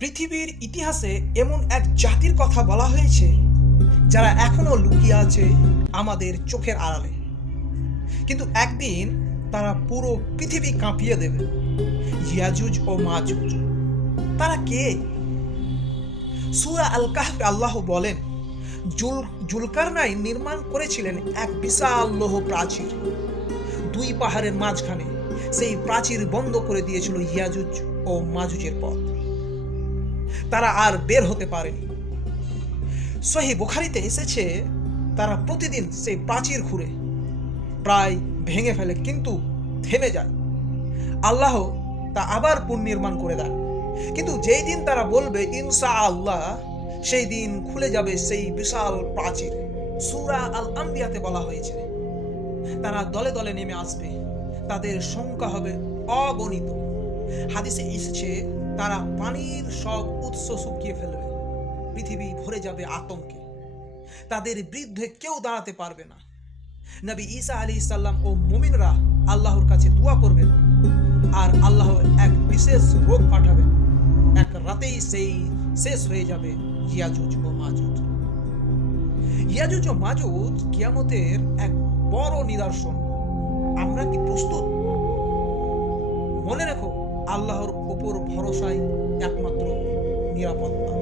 পৃথিবীর ইতিহাসে এমন এক জাতির কথা বলা হয়েছে যারা এখনো লুকিয়ে আছে আমাদের চোখের আড়ালে, কিন্তু একদিন তারা পুরো পৃথিবী কাঁপিয়ে দেবে। ইয়াজুজ ও মাজুজ, তারা কে? সূরা আল কাহফে আল্লাহ বলেন, জুলকারনাইন নির্মাণ করেছিলেন এক বিশাল লৌহ প্রাচীর। দুই পাহাড়ের মাঝখানে সেই প্রাচীর বন্ধ করে দিয়েছিল ইয়াজুজ ও মাজুজের পথ। তারা আর বের হতে পারেনি। সহিহ বুখারীতে এসেছে, তারা প্রতিদিন সেই প্রাচীর ঘুরে প্রায় ভেঙে ফেলে, কিন্তু থেমে যায়। আল্লাহ তা আবার পুনর্নির্মাণ করে দেন, কিন্তু যেই দিন তারা বলবে ইনশাআল্লাহ, সেই দিন খুলে যাবে সেই বিশাল প্রাচীর। সূরা আল আম্বিয়াতে বলা হয়েছে, তারা দলে দলে নেমে আসবে, তাদের সংখ্যা হবে অগণিত। হাদিসে এসেছে, তারা পানির সব উৎস শুকিয়ে ফেলবে, পৃথিবী ভরে যাবে আতঙ্কে, তাদের বিরুদ্ধে কেউ দাঁড়াতে পারবে না। নবী ঈসা আলাইহিস সালাম ও মুমিনরা আল্লাহর কাছে দোয়া করবেন, আর আল্লাহ এক বিশেষ রোগ পাঠাবেন। এক রাতেই সেই শেষ হয়ে যাবে ইয়াজুজ ও মাজুজ। ইয়াজুজ ও মাজুজ কিয়ামতের এক বড় নিদর্শন। আমরা কি প্রস্তুত? মনে রেখো, আল্লাহর উপর ভরসাই একমাত্র নিরাপত্তা।